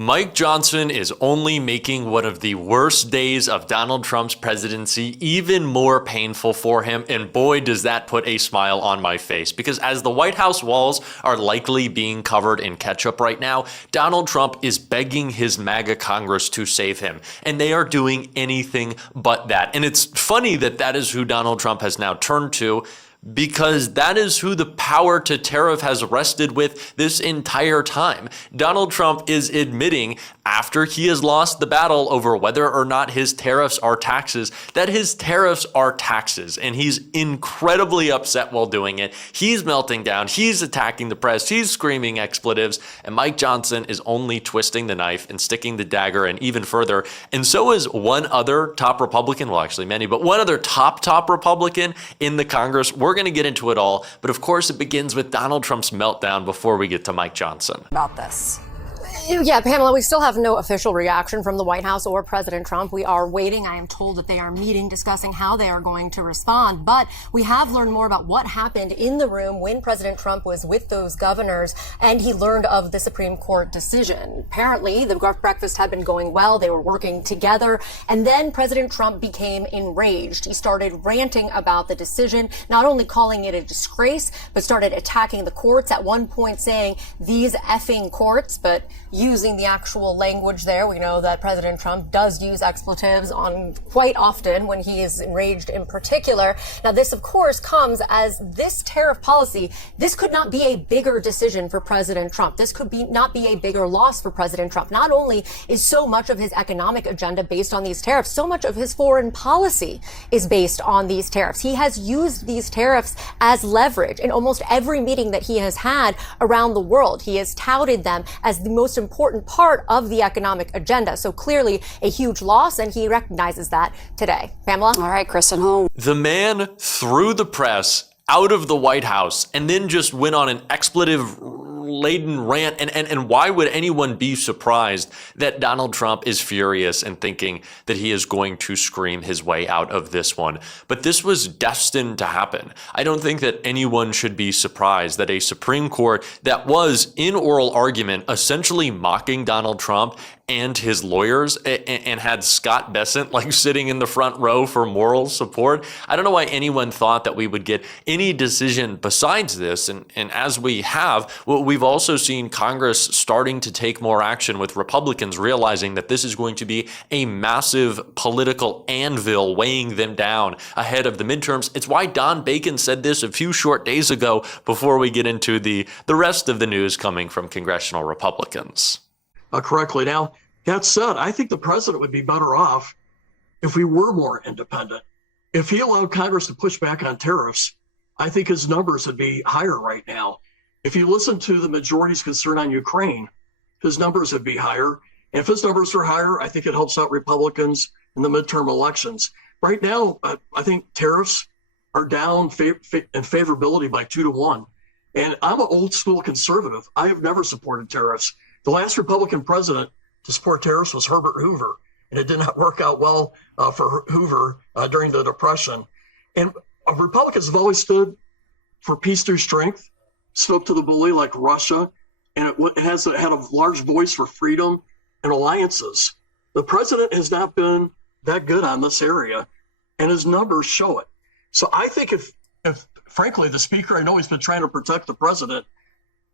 Mike Johnson is only making one of the worst days of Donald Trump's presidency even more painful for him, and boy does that put a smile on my face, because as the White House walls are likely being covered in ketchup right now, Donald Trump is begging his MAGA Congress to save him, and they are doing anything but that. And it's funny that that is who Donald Trump has now turned to, because that is who the power to tariff has rested with this entire time. Donald Trump is admitting, after he has lost the battle over whether or not his tariffs are taxes, that his tariffs are taxes, and he's incredibly upset while doing it. He's melting down, he's attacking the press, he's screaming expletives, and Mike Johnson is only twisting the knife and sticking the dagger in even further. And so is one other top Republican, well actually many, but one other top Republican in the Congress. We're going to get into it all, but of course it begins with Donald Trump's meltdown before we get to Mike Johnson. About this. Yeah, Pamela, we still have no official reaction from the White House or President Trump. We are waiting. I am told that they are meeting, discussing how they are going to respond. But we have learned more about what happened in the room when President Trump was with those governors and he learned of the Supreme Court decision. Apparently, the breakfast had been going well. They were working together. And then President Trump became enraged. He started ranting about the decision, not only calling it a disgrace, but started attacking the courts, at one point saying, "These effing courts," but using the actual language there. We know that President Trump does use expletives on quite often when he is enraged in particular. Now, this, of course, comes as this tariff policy. This could not be a bigger decision for President Trump. This could not be a bigger loss for President Trump. Not only is so much of his economic agenda based on these tariffs, so much of his foreign policy is based on these tariffs. He has used these tariffs as leverage in almost every meeting that he has had around the world. He has touted them as the most important part of the economic agenda. So clearly a huge loss, and he recognizes that today. Pamela? All right, Kristen Holm. The man threw the press out of the White House and then just went on an expletive-laden rant. And why would anyone be surprised that Donald Trump is furious and thinking that he is going to scream his way out of this one? But this was destined to happen. I don't think that anyone should be surprised that a Supreme Court that was, in oral argument, essentially mocking Donald Trump and his lawyers, and had Scott Bessent like sitting in the front row for moral support. I don't know why anyone thought that we would get any decision besides this. And as we have, well, we've also seen Congress starting to take more action, with Republicans realizing that this is going to be a massive political anvil weighing them down ahead of the midterms. It's why Don Bacon said this a few short days ago, before we get into the rest of the news coming from congressional Republicans. Correctly. Now, that said, I think the president would be better off if we were more independent. If he allowed Congress to push back on tariffs, I think his numbers would be higher right now. If you listen to the majority's concern on Ukraine, his numbers would be higher. And if his numbers are higher, I think it helps out Republicans in the midterm elections. Right now, I think tariffs are down in favorability by 2-1. And I'm an old school conservative. I have never supported tariffs. The last Republican president to support tariffs was Herbert Hoover, and it did not work out well for Hoover during the Depression. And Republicans have always stood for peace through strength, stood up to the bully like Russia, and it has had a large voice for freedom and alliances. The president has not been that good on this area, and his numbers show it. So I think if frankly, the speaker, I know he's been trying to protect the president,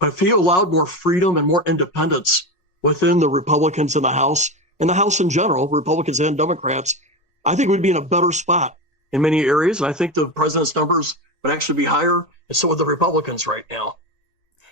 but if he allowed more freedom and more independence within the Republicans in the House, and the House in general, Republicans and Democrats, I think we'd be in a better spot in many areas. And I think the president's numbers would actually be higher, and so would the Republicans right now.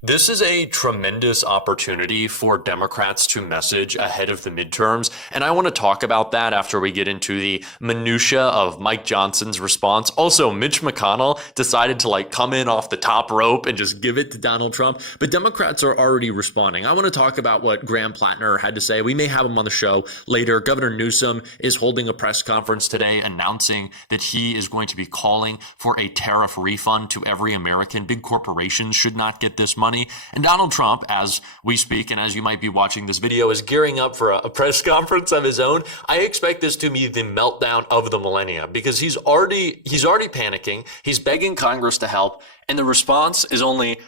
This is a tremendous opportunity for Democrats to message ahead of the midterms, and I want to talk about that after we get into the minutia of Mike Johnson's response. Also, Mitch McConnell decided to come in off the top rope and just give it to Donald Trump, but Democrats are already responding. I want to talk about what Graham Plattner had to say. We may have him on the show later. Governor Newsom is holding a press conference today announcing that he is going to be calling for a tariff refund to every American. Big corporations should not get this money. And Donald Trump, as we speak, and as you might be watching this video, is gearing up for a press conference of his own. I expect this to be the meltdown of the millennia, because he's already panicking. He's begging Congress to help. And the response is only,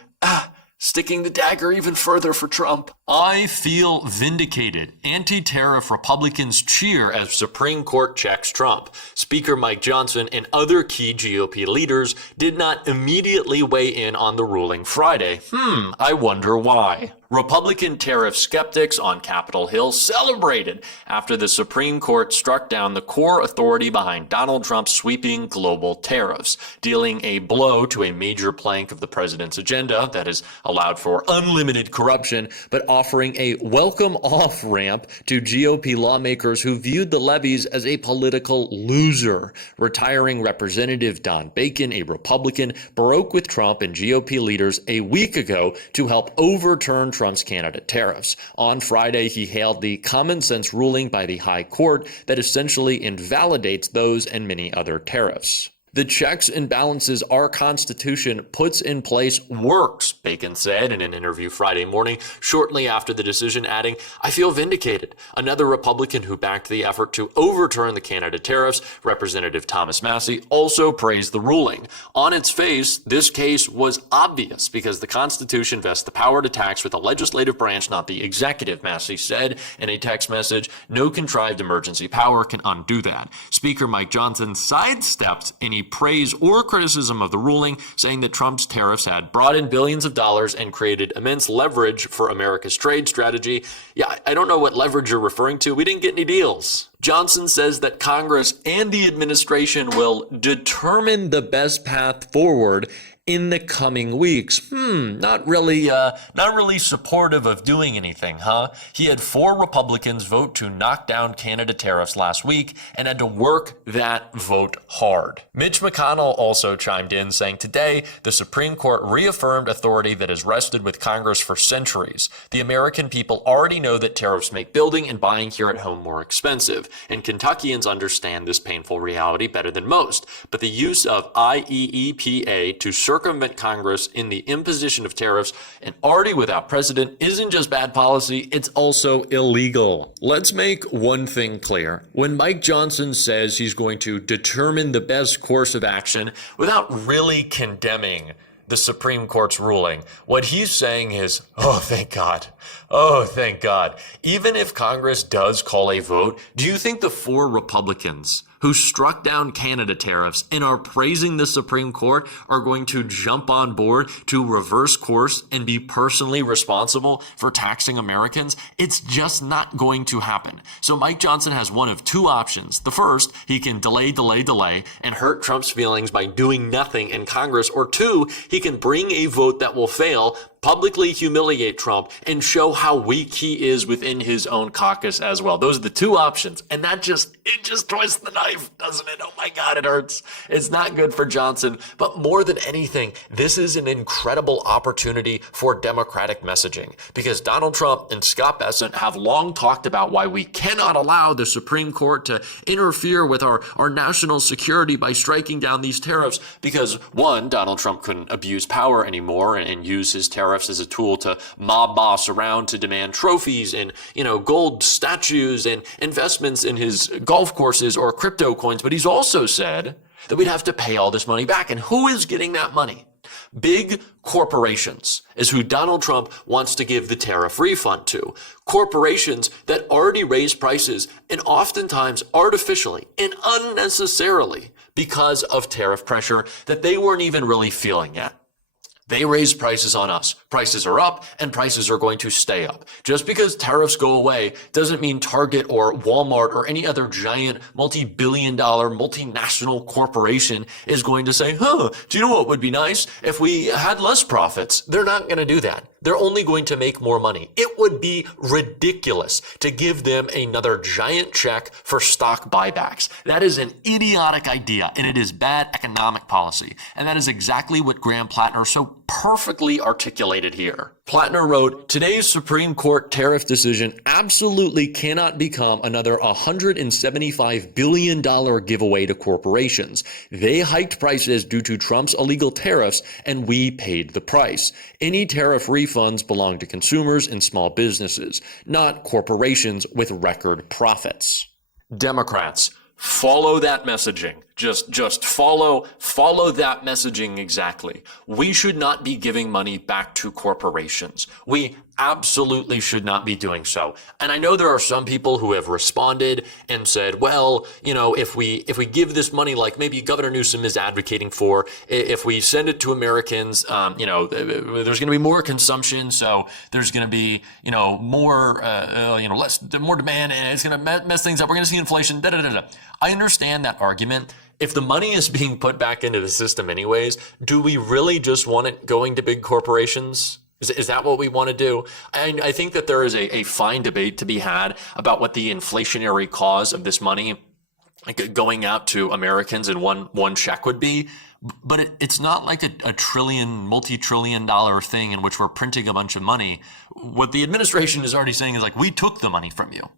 sticking the dagger even further for Trump. I feel vindicated. Anti-tariff Republicans cheer as Supreme Court checks Trump. Speaker Mike Johnson and other key GOP leaders did not immediately weigh in on the ruling Friday. I wonder why. Republican tariff skeptics on Capitol Hill celebrated after the Supreme Court struck down the core authority behind Donald Trump's sweeping global tariffs, dealing a blow to a major plank of the president's agenda that has allowed for unlimited corruption, but offering a welcome off-ramp to GOP lawmakers who viewed the levies as a political loser. Retiring Representative Don Bacon, a Republican, broke with Trump and GOP leaders a week ago to help overturn Trump's Canada tariffs. On Friday, he hailed the common sense ruling by the High Court that essentially invalidates those and many other tariffs. The checks and balances our Constitution puts in place works, Bacon said in an interview Friday morning, shortly after the decision, adding, I feel vindicated. Another Republican who backed the effort to overturn the Canada tariffs, Representative Thomas Massie, also praised the ruling. On its face, this case was obvious because the Constitution vests the power to tax with the legislative branch, not the executive, Massie said in a text message. No contrived emergency power can undo that. Speaker Mike Johnson sidestepped any praise or criticism of the ruling, saying that Trump's tariffs had brought in billions of dollars and created immense leverage for America's trade strategy. Yeah, I don't know what leverage you're referring to. We didn't get any deals. Johnson says that Congress and the administration will determine the best path forward in the coming weeks. Not really supportive of doing anything, huh? He had 4 Republicans vote to knock down Canada tariffs last week and had to work that vote hard. Mitch McConnell also chimed in, saying today the Supreme Court reaffirmed authority that has rested with Congress for centuries. The American people already know that tariffs make building and buying here at home more expensive, and Kentuckians understand this painful reality better than most. But the use of IEEPA to circumvent Congress in the imposition of tariffs, and already without precedent, isn't just bad policy, it's also illegal. Let's make one thing clear. When Mike Johnson says he's going to determine the best course of action without really condemning the Supreme Court's ruling, what he's saying is, oh, thank God. Oh, thank God. Even if Congress does call a vote, do you think the 4 Republicans who struck down Canada tariffs and are praising the Supreme Court are going to jump on board to reverse course and be personally responsible for taxing Americans? It's just not going to happen. So Mike Johnson has one of 2 options. The first, he can delay, and hurt Trump's feelings by doing nothing in Congress. Or 2, he can bring a vote that will fail, publicly humiliate Trump, and show how weak he is within his own caucus as well. Those are the 2 options. And it just twists the knife, doesn't it? Oh my God, it hurts. It's not good for Johnson. But more than anything, this is an incredible opportunity for Democratic messaging, because Donald Trump and Scott Bessent have long talked about why we cannot allow the Supreme Court to interfere with our national security by striking down these tariffs, because 1, Donald Trump couldn't abuse power anymore and use his tariffs as a tool to mob boss around to demand trophies and, gold statues and investments in his golf courses or crypto coins. But he's also said that we'd have to pay all this money back. And who is getting that money? Big corporations is who Donald Trump wants to give the tariff refund to. Corporations that already raise prices, and oftentimes artificially and unnecessarily, because of tariff pressure that they weren't even really feeling yet. They raised prices on us. Prices are up, and prices are going to stay up. Just because tariffs go away doesn't mean Target or Walmart or any other giant multi-billion-dollar multinational corporation is going to say, do you know what would be nice if we had less profits? They're not going to do that. They're only going to make more money. It would be ridiculous to give them another giant check for stock buybacks. That is an idiotic idea, and it is bad economic policy. And that is exactly what Graham Plattner so perfectly articulated here. Plattner wrote, today's Supreme Court tariff decision absolutely cannot become another $175 billion giveaway to corporations. They hiked prices due to Trump's illegal tariffs, and we paid the price. Any tariff refunds belong to consumers and small businesses, not corporations with record profits. Democrats, follow that messaging. Just follow that messaging exactly. We should not be giving money back to corporations. We absolutely should not be doing so. And I know there are some people who have responded and said, well, if we give this money, like maybe Governor Newsom is advocating for, if we send it to Americans, there's going to be more consumption, so there's going to be more demand, and it's going to mess things up. We're going to see inflation. I understand that argument. If the money is being put back into the system anyways, do we really just want it going to big corporations? Is that what we want to do? I think that there is a fine debate to be had about what the inflationary cause of this money going out to Americans in one check would be. But it's not like a multi-trillion dollar thing in which we're printing a bunch of money. What the administration is already saying is like, we took the money from you.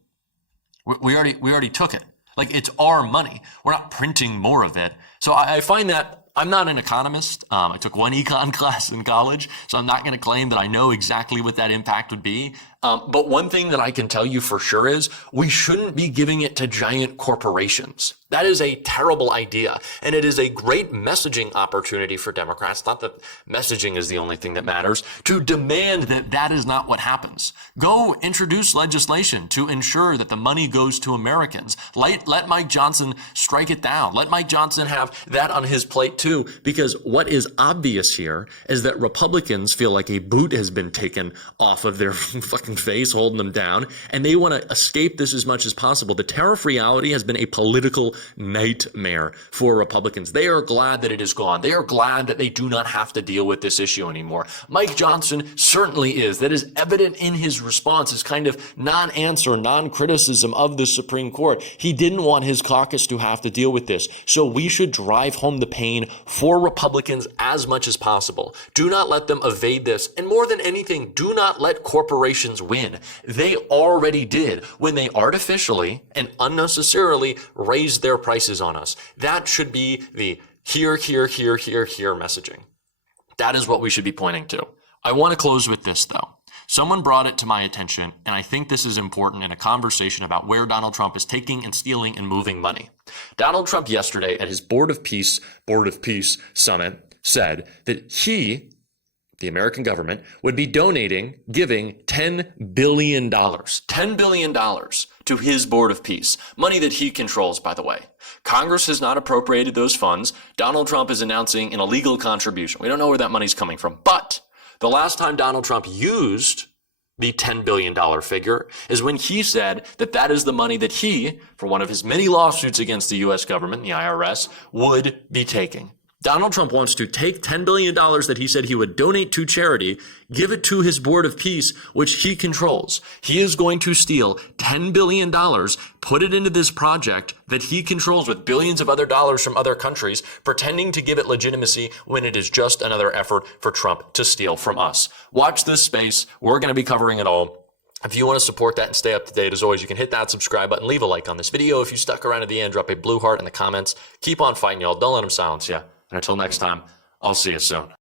We already took it. Like, it's our money. We're not printing more of it. So I find that I'm not an economist. I took one econ class in college, so I'm not going to claim that I know exactly what that impact would be. But one thing that I can tell you for sure is we shouldn't be giving it to giant corporations. That is a terrible idea. And it is a great messaging opportunity for Democrats. Not that messaging is the only thing that matters, to demand that that is not what happens. Go introduce legislation to ensure that the money goes to Americans. Let Mike Johnson strike it down. Let Mike Johnson have that on his plate too, because what is obvious here is that Republicans feel like a boot has been taken off of their fucking face, holding them down, and they want to escape this as much as possible. The tariff reality has been a political nightmare for Republicans. They are glad that it is gone. They are glad that they do not have to deal with this issue anymore. Mike Johnson certainly is. That is evident in his response, his kind of non-answer, non-criticism of the Supreme Court. He didn't want his caucus to have to deal with this. So we should drive home the pain for Republicans as much as possible. Do not let them evade this. And more than anything, do not let corporations win. They already did when they artificially and unnecessarily raised their prices on us. That should be the here messaging. That is what we should be pointing to. I want to close with this, though. Someone brought it to my attention, and I think this is important in a conversation about where Donald Trump is taking and stealing and moving money. Donald Trump yesterday at his Board of Peace summit said that he, the American government, would be giving $10 billion to his Board of Peace. Money that he controls, by the way. Congress has not appropriated those funds. Donald Trump is announcing an illegal contribution. We don't know where that money's coming from, but the last time Donald Trump used the $10 billion figure is when he said that that is the money that he, for one of his many lawsuits against the U.S. government, the IRS, would be taking. Donald Trump wants to take $10 billion that he said he would donate to charity, give it to his Board of Peace, which he controls. He is going to steal $10 billion, put it into this project that he controls with billions of other dollars from other countries, pretending to give it legitimacy when it is just another effort for Trump to steal from us. Watch this space. We're going to be covering it all. If you want to support that and stay up to date, as always, you can hit that subscribe button, leave a like on this video. If you stuck around at the end, drop a blue heart in the comments. Keep on fighting, y'all. Don't let them silence you. And until next time, I'll see you soon.